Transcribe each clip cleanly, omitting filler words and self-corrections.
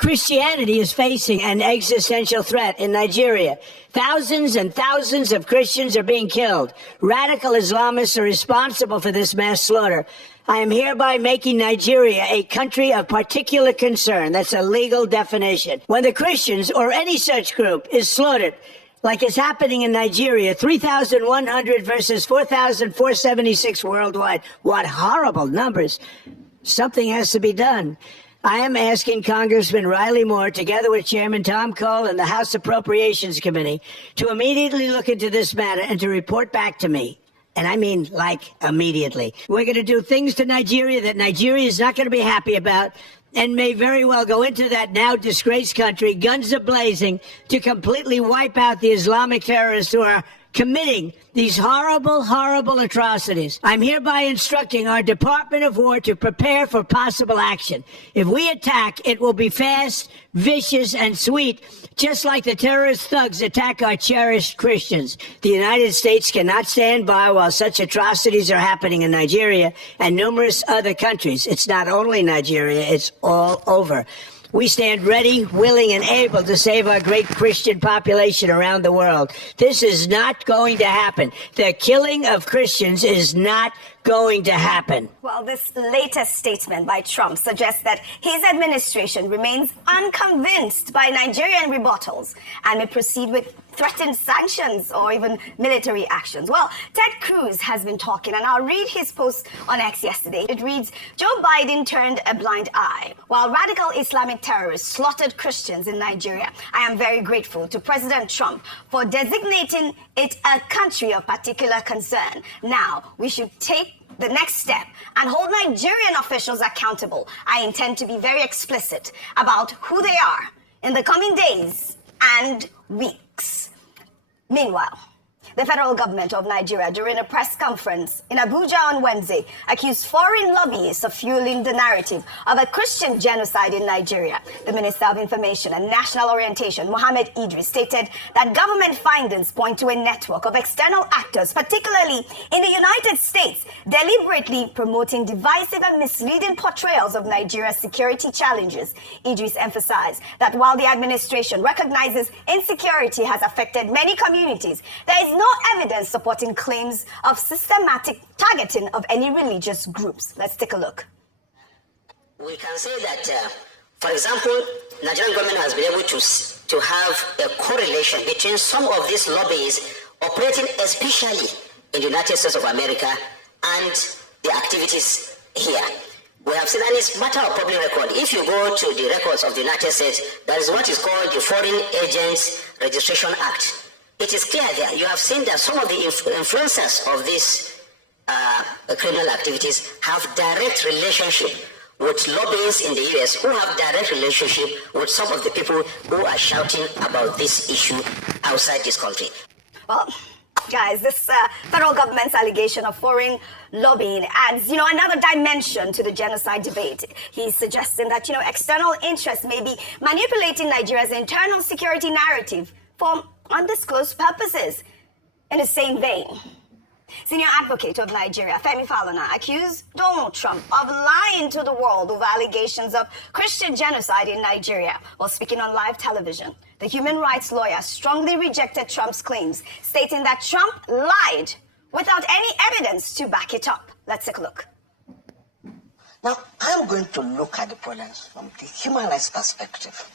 Christianity is facing an existential threat in Nigeria. Thousands and thousands of Christians are being killed. Radical Islamists are responsible for this mass slaughter. I am hereby making Nigeria a country of particular concern. That's a legal definition. When the Christians or any such group is slaughtered, like is happening in Nigeria, 3,100 versus 4,476 worldwide. What horrible numbers. Something has to be done. I am asking Congressman Riley Moore, together with Chairman Tom Cole and the House Appropriations Committee, to immediately look into this matter and to report back to me. And I mean, like, immediately. We're going to do things to Nigeria that Nigeria is not going to be happy about and may very well go into that now disgraced country, guns a-blazing, to completely wipe out the Islamic terrorists who are committing these horrible, horrible atrocities. I'm hereby instructing our Department of War to prepare for possible action. If we attack, it will be fast, vicious, and sweet, just like the terrorist thugs attack our cherished Christians. The United States cannot stand by while such atrocities are happening in Nigeria and numerous other countries. It's not only Nigeria, it's all over. We stand ready, willing, and able to save our great Christian population around the world. This is not going to happen. The killing of Christians is not going to happen. Well, this latest statement by Trump suggests that his administration remains unconvinced by Nigerian rebuttals and may proceed with threatened sanctions or even military actions. Well, Ted Cruz has been talking, and I'll read his post on X yesterday. It reads, Joe Biden turned a blind eye while radical Islamic terrorists slaughtered Christians in Nigeria. I am very grateful to President Trump for designating it a country of particular concern. Now, we should take the next step and hold Nigerian officials accountable. I intend to be very explicit about who they are in the coming days and weeks. Meanwhile, the federal government of Nigeria, during a press conference in Abuja on Wednesday, accused foreign lobbyists of fueling the narrative of a Christian genocide in Nigeria. The Minister of Information and National Orientation, Mohammed Idris, stated that government findings point to a network of external actors, particularly in the United States, deliberately promoting divisive and misleading portrayals of Nigeria's security challenges. Idris emphasized that while the administration recognizes insecurity has affected many communities, there is no evidence supporting claims of systematic targeting of any religious groups. Let's take a look. We can say that, for example, Nigerian government has been able to have a correlation between some of these lobbies operating especially in the United States of America and the activities here. We have seen, and it's a matter of public record. If you go to the records of the United States, there is what is called the Foreign Agents Registration Act. It is clear there. You have seen that some of the influencers of these criminal activities have direct relationship with lobbyists in the U.S. who have direct relationship with some of the people who are shouting about this issue outside this country. Well, guys, this federal government's allegation of foreign lobbying adds, another dimension to the genocide debate. He's suggesting that, external interests may be manipulating Nigeria's internal security narrative for undisclosed purposes. In the same vein, senior advocate of Nigeria, Femi Falana, accused Donald Trump of lying to the world over allegations of Christian genocide in Nigeria while speaking on live television. The human rights lawyer strongly rejected Trump's claims, stating that Trump lied without any evidence to back it up. Let's take a look. Now, I'm going to look at the problems from the human rights perspective,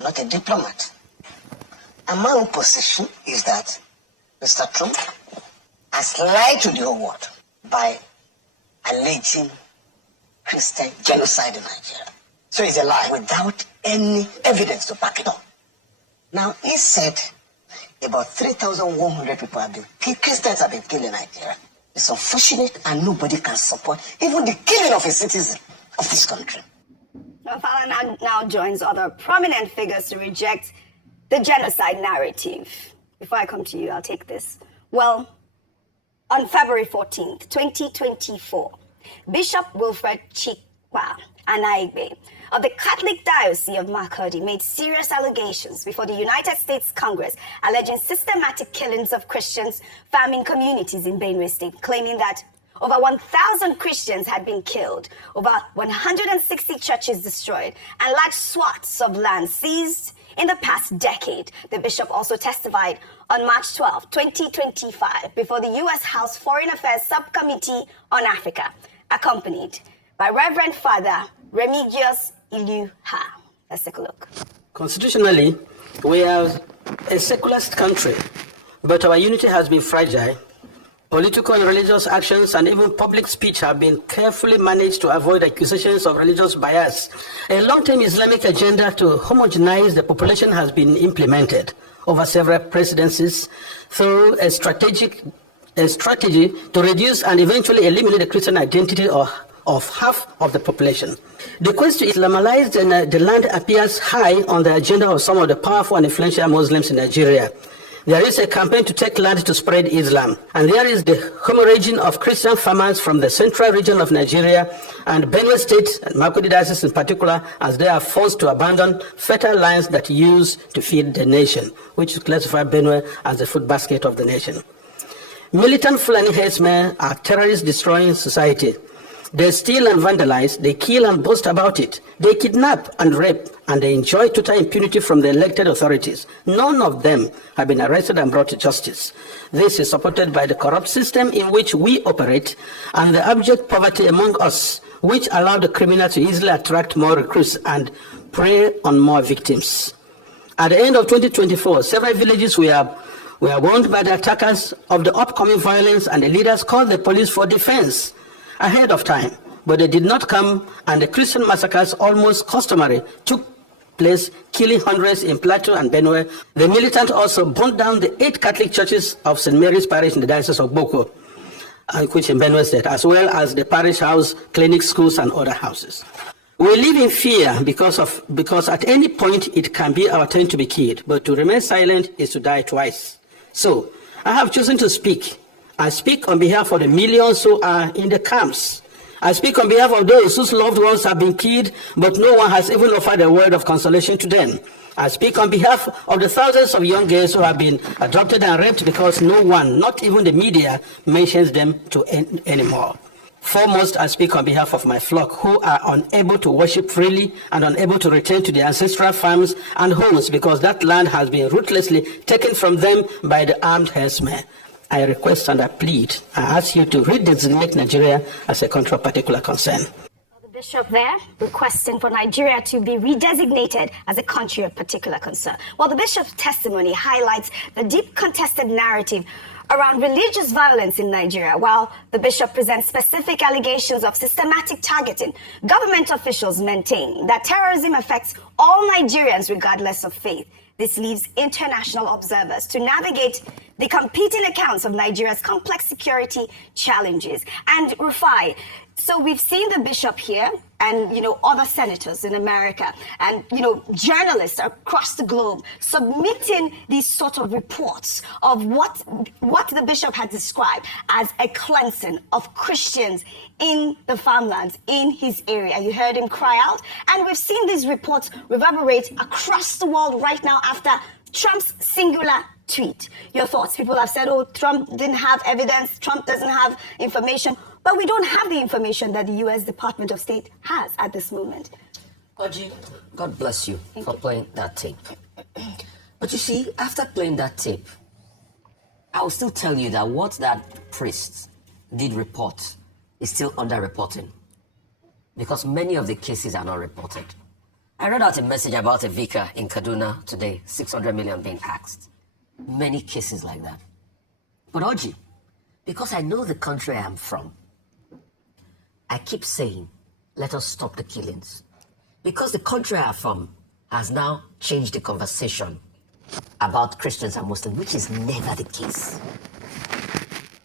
not a diplomat. And my own position is that Mr. Trump has lied to the whole world by alleging Christian genocide in Nigeria. So it's a lie without any evidence to back it up. Now, he said about 3,100 people have been killed, Christians have been killed in Nigeria. It's unfortunate and nobody can support even the killing of a citizen of this country. Falana now joins other prominent figures to reject the genocide narrative. Before I come to you, I'll take this. Well, on February 14th, 2024, Bishop Wilfred Chikwa Anaigbe of the Catholic Diocese of Makurdi made serious allegations before the United States Congress alleging systematic killings of Christians farming communities in Benue State, claiming that over 1,000 Christians had been killed, over 160 churches destroyed, and large swaths of land seized in the past decade. The bishop also testified on March 12, 2025, before the U.S. House Foreign Affairs Subcommittee on Africa, accompanied by Reverend Father Remigius Iluha. Let's take a look. Constitutionally, we are a secularist country, but our unity has been fragile. Political and religious actions and even public speech have been carefully managed to avoid accusations of religious bias. A long-term Islamic agenda to homogenize the population has been implemented over several presidencies through a strategy to reduce and eventually eliminate the Christian identity of half of the population. The quest to Islamicize the land appears high on the agenda of some of the powerful and influential Muslims in Nigeria. There is a campaign to take land to spread Islam, and there is the hemorrhaging of Christian farmers from the central region of Nigeria and Benue State, and Makurdi Diocese in particular, as they are forced to abandon fertile lands that used to feed the nation, which classify Benue as the food basket of the nation. Militant Fulani herdsmen are terrorists destroying society. They steal and vandalize, they kill and boast about it. They kidnap and rape, and they enjoy total impunity from the elected authorities. None of them have been arrested and brought to justice. This is supported by the corrupt system in which we operate and the abject poverty among us, which allow the criminal to easily attract more recruits and prey on more victims. At the end of 2024, several villages were warned by the attackers of the upcoming violence, and the leaders called the police for defense ahead of time, but they did not come, and the Christian massacres, almost customary, took place, killing hundreds in Plateau and Benue. The militant also burned down the 8 Catholic churches of St. Mary's Parish in the Diocese of Boko, which in Benue State, as well as the parish house, clinics, schools, and other houses. We live in fear because at any point it can be our turn to be killed, but to remain silent is to die twice. So I have chosen to speak. I speak on behalf of the millions who are in the camps. I speak on behalf of those whose loved ones have been killed, but no one has even offered a word of consolation to them. I speak on behalf of the thousands of young girls who have been adopted and raped because no one, not even the media, mentions them anymore. Foremost, I speak on behalf of my flock who are unable to worship freely and unable to return to their ancestral farms and homes because that land has been ruthlessly taken from them by the armed herdsmen. I request and I plead, I ask you to redesignate Nigeria as a country of particular concern. The bishop there requesting for Nigeria to be redesignated as a country of particular concern. Well, the bishop's testimony highlights the deep contested narrative around religious violence in Nigeria, while the bishop presents specific allegations of systematic targeting. Government officials maintain that terrorism affects all Nigerians regardless of faith. This leaves international observers to navigate the competing accounts of Nigeria's complex security challenges. And Rufai, so we've seen the bishop here and, other senators in America and, journalists across the globe submitting these sort of reports of what the bishop had described as a cleansing of Christians in the farmlands in his area. You heard him cry out. And we've seen these reports reverberate across the world right now after Trump's singular tweet. Your thoughts? People have said, Trump didn't have evidence, Trump doesn't have information, but we don't have the information that the U.S. Department of State has at this moment. Oji, God bless you for playing that tape. But you see, after playing that tape, I will still tell you that what that priest did report is still underreporting, because many of the cases are not reported. I read out a message about a vicar in Kaduna today, 600 million being taxed. Many cases like that. But Oji, because I know the country I am from, I keep saying, let us stop the killings. Because the country I am from has now changed the conversation about Christians and Muslims, which is never the case.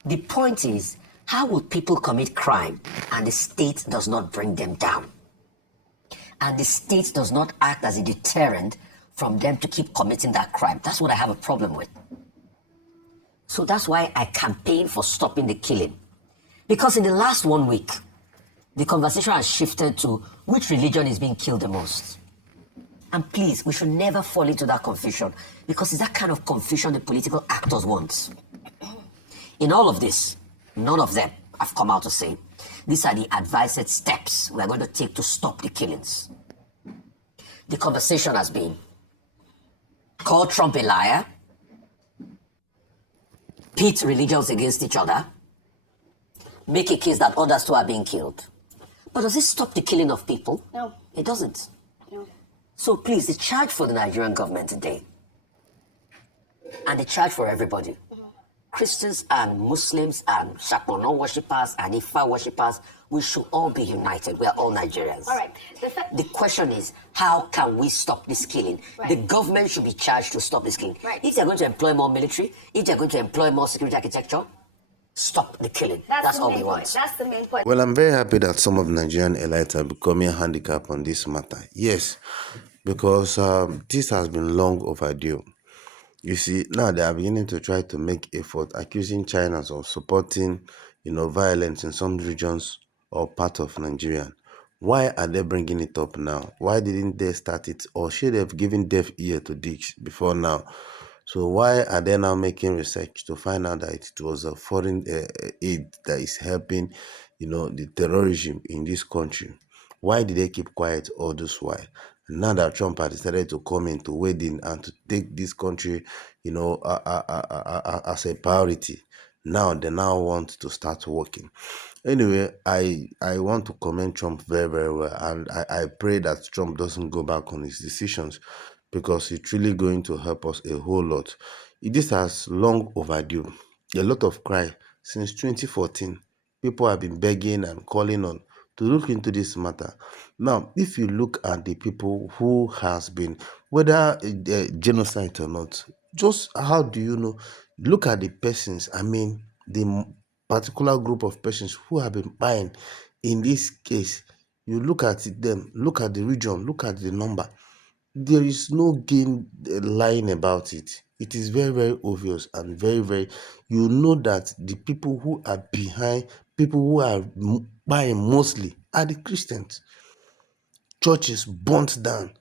The point is, how would people commit crime and the state does not bring them down? And the state does not act as a deterrent from them to keep committing that crime. That's what I have a problem with. So that's why I campaign for stopping the killing. Because in the last 1 week, the conversation has shifted to which religion is being killed the most. And please, we should never fall into that confusion, because it's that kind of confusion the political actors want. In all of this, none of them have come out to say, these are the advised steps we are going to take to stop the killings. The conversation has been call Trump a liar, pit religions against each other, make a case that others too are being killed. But does it stop the killing of people? No. It doesn't. No. So please, the charge for the Nigerian government today, and the charge for everybody, Christians and Muslims and Shakmono worshippers and Ifa worshippers, we should all be united. We are all Nigerians. All right. The question is, how can we stop this killing? Right. The government should be charged to stop this killing. Right. If they're going to employ more military, if they're going to employ more security architecture, stop the killing. That's the all main we point. want. That's the main point. Well, I'm very happy that some of Nigerian elites are becoming a handicap on this matter. Yes, because this has been long overdue. You see, now they are beginning to try to make effort, accusing China of supporting, violence in some regions or part of Nigeria. Why are they bringing it up now? Why didn't they start it? Or should they have given deaf ear to this before now? So why are they now making research to find out that it was a foreign aid that is helping, the terrorism in this country? Why did they keep quiet all this while? Now that Trump had decided to come in to wade in and to take this country, as a priority, now they now want to start working. Anyway, I want to commend Trump very, very well, and I pray that Trump doesn't go back on his decisions, because it's really going to help us a whole lot. This has long overdue. A lot of cry since 2014. People have been begging and calling on to look into this matter. Now, if you look at the people who has been, whether genocide or not, just how do you know? Look at the persons, the particular group of persons who have been buying in this case. You look at them, look at the region, look at the number. There is no game lying about it. It is very, very obvious and very, very, you know that the people who are behind, people who are buying mostly are the Christians. Churches burnt down.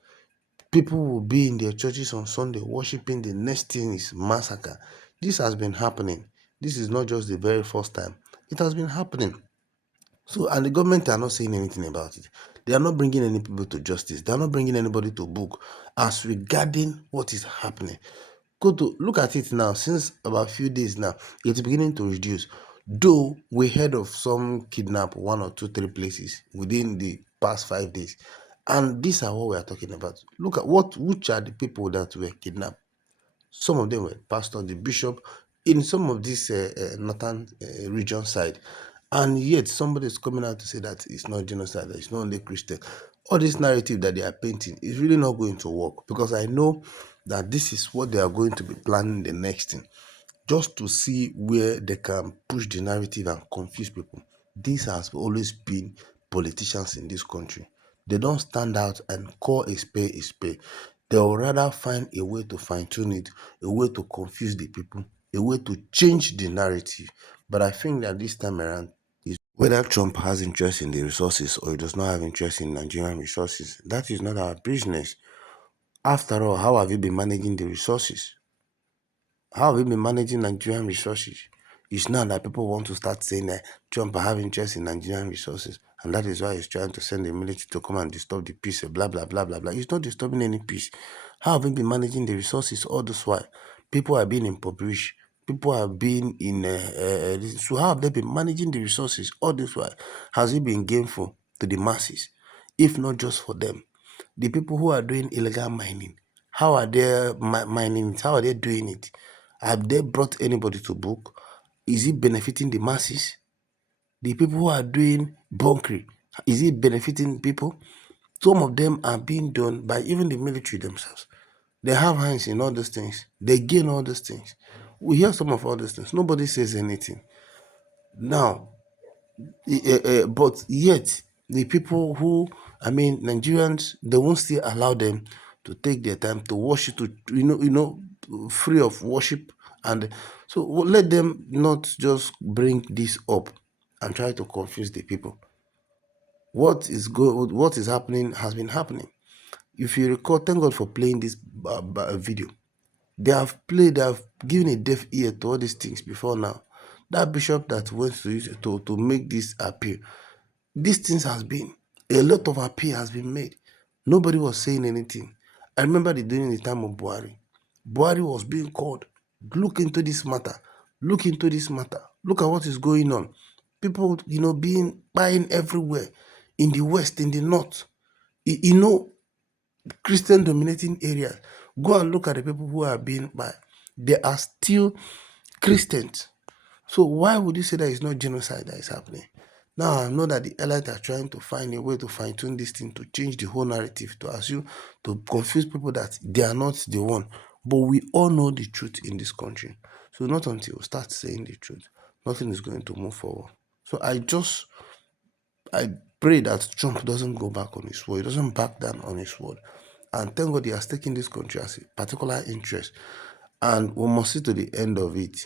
People will be in their churches on Sunday worshiping. The next thing is massacre. This has been happening. This is not just the very first time. It has been happening. So, and the government are not saying anything about it. They are not bringing any people to justice. They are not bringing anybody to book as regarding what is happening. Go to look at it now. Since about a few days now, it's beginning to reduce. Though we heard of some kidnap 1 or 2, 3 places within the past 5 days, and these are what we are talking about. Look at which are the people that were kidnapped. Some of them were pastor, the bishop, in some of this northern region side. And yet somebody is coming out to say that it's not genocide, that it's not only Christian. All this narrative that they are painting is really not going to work, because I know that this is what they are going to be planning the next thing, just to see where they can push the narrative and confuse people. This has always been politicians in this country. They don't stand out and call a spade a spade. They will rather find a way to fine-tune it, a way to confuse the people, a way to change the narrative. But I think that this time around, whether Trump has interest in the resources or he does not have interest in Nigerian resources, that is not our business. After all, how have you been managing the resources? How have you been managing Nigerian resources? It's now that people want to start saying that Trump have interest in Nigerian resources, and that is why he's trying to send the military to come and disturb the peace, blah, blah, blah, blah, blah. He's not disturbing any peace. How have you been managing the resources all this while? People are being impoverished. People are being in... so how have they been managing the resources all this while? Has it been gainful to the masses, if not just for them? The people who are doing illegal mining, how are they mining it? How are they doing it? Have they brought anybody to book? Is it benefiting the masses? The people who are doing bunkering, is it benefiting people? Some of them are being done by even the military themselves. They have hands in all these things. They gain all these things. We hear some of all these things. Nobody says anything. Now, but yet, the people who, Nigerians, they won't still allow them to take their time to worship, to free of worship. And so let them not just bring this up and try to confuse the people. What is happening has been happening. If you recall, thank God for playing this video. They have given a deaf ear to all these things before now. That bishop that went to make this appeal, these things has been, a lot of appeal has been made. Nobody was saying anything. I remember during the time of Buhari. Buhari was being called, look into this matter, look into this matter, look at what is going on. People, being buying everywhere, in the west, in the north, Christian dominating areas. Go and look at the people who are being bought. They are still Christians. So why would you say that it's not genocide that is happening? Now I know that the elites are trying to find a way to fine-tune this thing, to change the whole narrative, to assume, to confuse people that they are not the one. But we all know the truth in this country. So not until we start saying the truth, nothing is going to move forward. So I pray that Trump doesn't go back on his word, he doesn't back down on his word. And thank God he has taken this country as a particular interest. And we must see to the end of it.